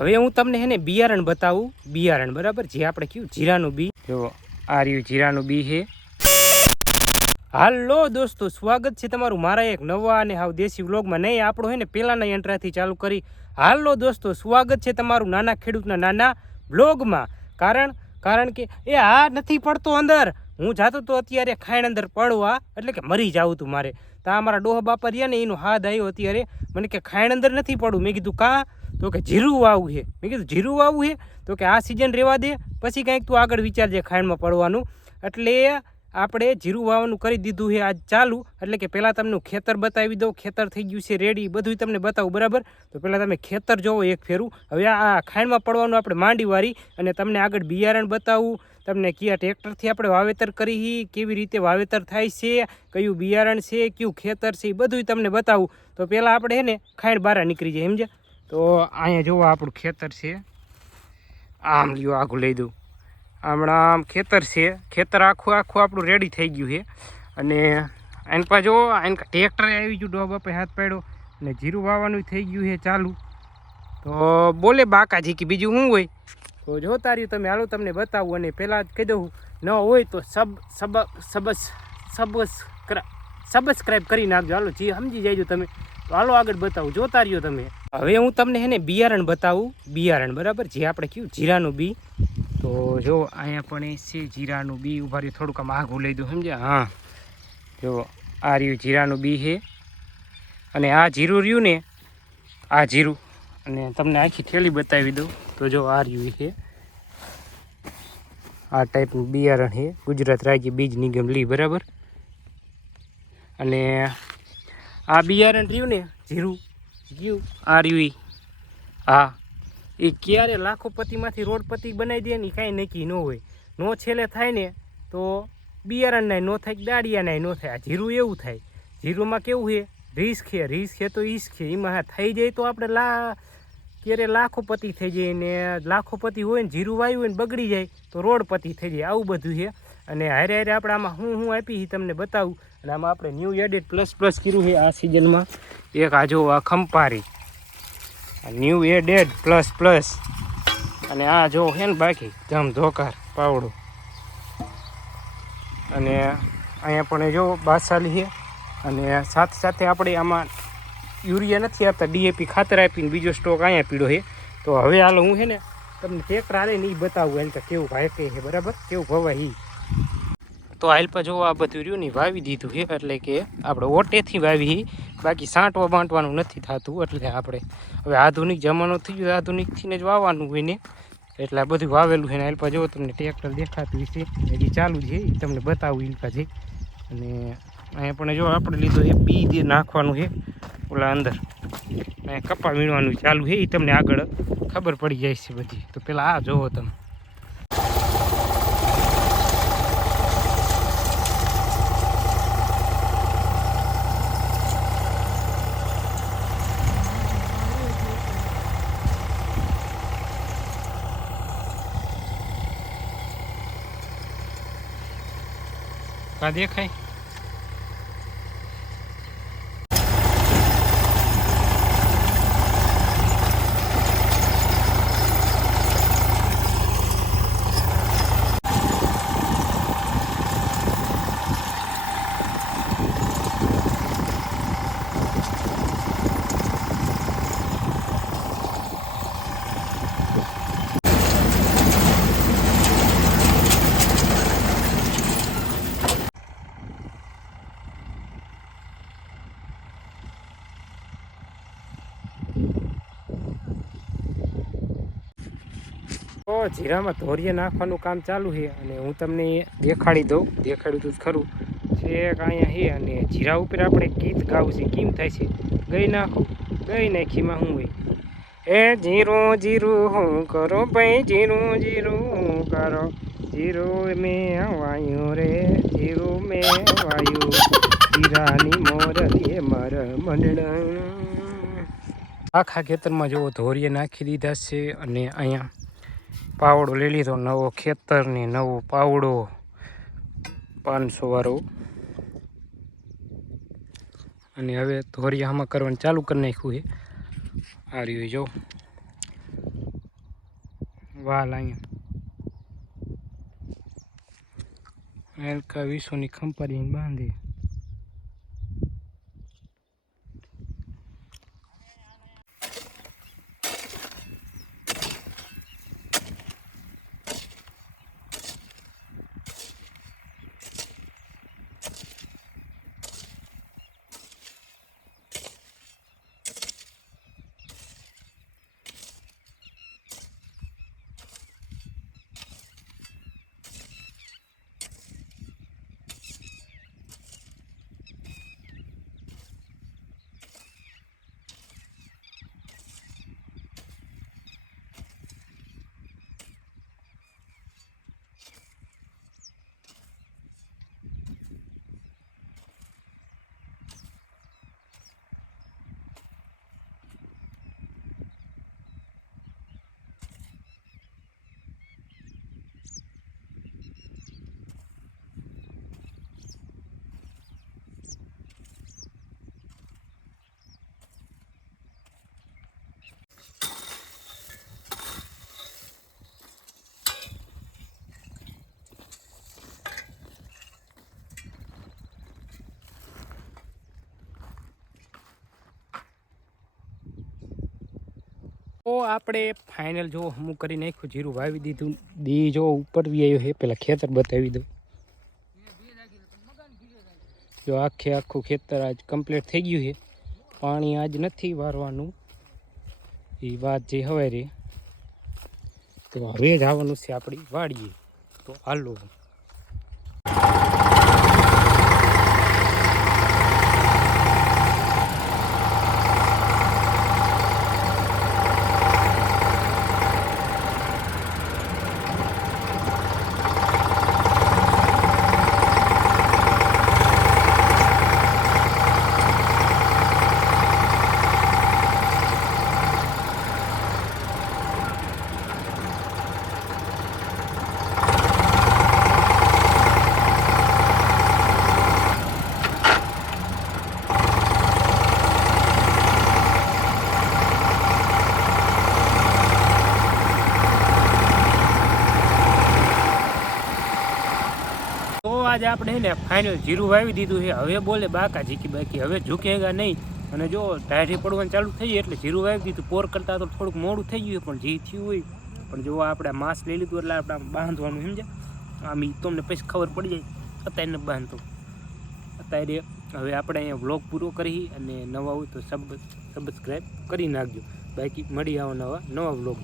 હવે હું તમને હે ને બિયારણ બતાવું. બિયારણ બરાબર? જે આપણે કયું જીરાનું બી. જો આ રહ્યું જીરાનું બી છે. હાલો દોસ્તો સ્વાગત છે તમારું મારા એક નવા અને હાવ દેશી વ્લોગમાં. નહીં આપણો હે ને પહેલાંના એન્ટ્રાથી ચાલુ કરી. હાલો દોસ્તો સ્વાગત છે તમારું નાના ખેડૂતના નાના વ્લોગમાં. કારણ કારણ કે એ આ નથી પડતો અંદર. હું જાતો તો અત્યારે ખાઈણ અંદર પડવા એટલે કે મરી જાવું તું મારે. તો આ મારા ડોહા બાપા રહ્યા ને એનો હાથ આવ્યો અત્યારે. મને કે ખાઈણ અંદર નથી પડવું. મેં કીધું કાં? તો કે જીરું વાવવું છે. મેં કીધું, જીરું વાવવું છે? તો કે આ સિઝન રહેવા દે. પછી કંઈક તું આગળ વિચારજે ખાંડમાં પડવાનું. એટલે આપણે જીરું વાવવાનું કરી દીધું છે આજ ચાલુ. એટલે કે પહેલાં તમને ખેતર બતાવી દઉં. ખેતર થઈ ગયું છે રેડી બધું તમને બતાવું, બરાબર? તો પહેલાં તમે ખેતર જોવો એક ફેરું. હવે આ ખાંડમાં પડવાનું આપણે માંડી વારી અને તમને આગળ બિયારણ બતાવું. તમને કયા ટ્રેક્ટરથી આપણે વાવેતર કરી કેવી રીતે વાવેતર થાય છે, કયું બિયારણ છે, કયું ખેતર છે, એ બધું તમને બતાવું. તો પહેલાં આપણે છે ને ખાંડ બહાર નીકળી જાય, સમજ્યા? તો અહીંયા જોવો, આપણું ખેતર છે. આમ લ્યો આખું લઈ દઉં. હમણાં આમ ખેતર છે. ખેતર આખું આખું આપણું રેડી થઈ ગયું છે. અને એન પા જો એન ટ્રેક્ટરે આવી ગયું, ડોબ આપણે હાથ પાડ્યો. અને જીરું વાવવાનું થઈ ગયું છે ચાલુ. તો બોલે બાકાજી કે બીજું શું હોય? તો જોતા રહ્યું તમે હાલો તમને બતાવું અને પહેલાં જ કહી દઉં, ન હોય તો સબ સબ, સબસ સબસ સબસ્ક્રાઈબ કરી નાખજો. હાલો, જે સમજી જાયજો તમે. તો હાલો આગળ બતાવું. જોતા રહ્યો તમે. હવે હું તમને હે ને બિયારણ બતાવું. બિયારણ, બરાબર? જે આપણે કયું જીરાનું બી. તો જો, અહીંયા પણ એ છે જીરાનું બી. ઊભા રહ્યું, થોડુંક આમ આઘું લઈ દઉં, સમજ્યા? હા. જો, આ રહ્યું જીરાનું બી છે. અને આ જીરું રહ્યું ને, આ જીરું. અને તમને આખી થેલી બતાવી દઉં. તો જો, આ રહ્યું છે. આ ટાઈપનું બિયારણ છે. ગુજરાત રાજ્ય બીજ નિગમ લી, બરાબર? અને આ બિયારણ રહ્યું ને, જીરું. આ રહ્યું. હા. એ ક્યારે લાખોપતિમાંથી રોડપતિ બનાવી દે ને કાંઈ નક્કી ન હોય. નો છેલ્લે થાય ને તો બિયારણ નાય નો થાય દાડિયા નાય નો થાય. આ જીરું એવું થાય. જીરુંમાં કેવું છે? રીસ છે. રીસ છે તો ઈસ છે. એમાં હા થઈ જાય તો આપણે લા ક્યારે લાખોપતિ થઈ જાય ને લાખોપતિ હોય ને જીરું વાયું હોય ને બગડી જાય તો રોડપતિ થઈ જાય. આવું બધું છે. અને હારે હારે આપણે આમાં હું હું આપી તમને બતાવું. અને આમાં આપણે ન્યૂ એડેડ પ્લસ પ્લસ કર્યું છે આ સિઝનમાં એક આ જો આ ખંપારી. ન્યૂ એ ડેડ પ્લસ પ્લસ અને આ જો છે ને બાકી, ધમ ધોકાર, પાવડું. અને અહીંયા પણ જો બાદશાલી છે. અને સાથે સાથે આપણે આમાં યુરિયા નથી આપતા ડીએપી ખાતર આપીને બીજો સ્ટોક અહીંયા પીડો છે. તો હવે હાલો હું છે ને તમને હાલે ને એ બતાવું, એમ તો કેવું ભાઈ કે બરાબર? કેવું ભવાય ઈ. તો હાલપા જો આ બધું રહ્યું ને વાવી દીધું છે, એટલે કે આપણે ઓટેથી વાવી. બાકી સાંટવા બાંટવાનું નથી થતું, એટલે આપણે હવે આધુનિક જમાનો થઈ ગયો આધુનિકથી જ વાવવાનું હોય ને. એટલે આ બધું વાવેલું છે ને એલપા જો તમને ટ્રેક્ટર દેખાતું છે હજી ચાલુ છે, એ તમને બતાવું ઇલકા છે અને અહીંયા પણ જો આપણે લીધો એ બી નાખવાનું છે, ઓલા અંદર. અહીંયા કપા વીણવાનું ચાલુ છે એ તમને આગળ ખબર પડી જાય છે બધી. તો પેલા આ જોવો તમે. કા દેખાય? તો જીરામાં ધોરીએ નાખવાનું કામ ચાલુ છે અને હું તમને દેખાડી દઉં. દેખાડ્યું તું જ ખરું. છેક અહીંયા છે અને જીરા ઉપર આપણે ગીત ગાવું છે. કેમ થાય છે? ગઈ નાખો. ગઈ નાખીમાં શું હોય? એ જીરું જીરું હું કરો ભાઈ, જીરું જીરું હું કરો. જીરું મેં વાયું રે, જીરું મેં વાયું જીરાની મોર રે મર મંડળ. આખા ખેતરમાં જો ધોરીએ નાખી દીધા છે અને અહીંયા પાવડો લઈ લીધો, નવો ખેતરની નવો પાવડો પાંચસો વાળો. અને હવે ધોરિયામાં કરવાનું ચાલુ કરી નાખ્યું છે. આ રહ્યું જો. વાલ અહીંયા. એલકા વીસોની ખંપારી બાંધી. આપણે ફાઇનલ જો હું કરી નાખ્યું, જીરું વાવી દીધું, દી જો ઉપર બી આવ્યો છે પેલા ખેતર બતાવી દઉં. જો આખે આખું ખેતર આજ કમ્પ્લીટ થઈ ગયું છે. પાણી આજ નથી વારવાનું. એ વાત જે હવે રે તો હવે જ આવવાનું છે આપણી વાડીએ. તો હાલો તો આજે આપણે ને ફાઇનલ જીરું વાવી દીધું છે. હવે બોલે બાકા ઝીકી બાકી. હવે ઝૂકેગા નહીં. અને જો ટાયરી પડવાનું ચાલુ થઈ એટલે જીરું વાવી દીધું. પોર કરતાં તો થોડુંક મોડું થઈ ગયું પણ જી થયું હોય. પણ જો આપણે માસ લઈ લીધું એટલે આપણે બાંધવાનું સમજ્યા? આમ ઈ તમને પછી ખબર પડી જાય. અત્યારે બાંધતો. અત્યારે હવે આપણે અહીંયા વ્લોગ પૂરો કરી અને નવા હોય તો સબ સબસ્ક્રાઈબ કરી નાખજો. બાકી મળી આવો નવા નવા વ્લોગ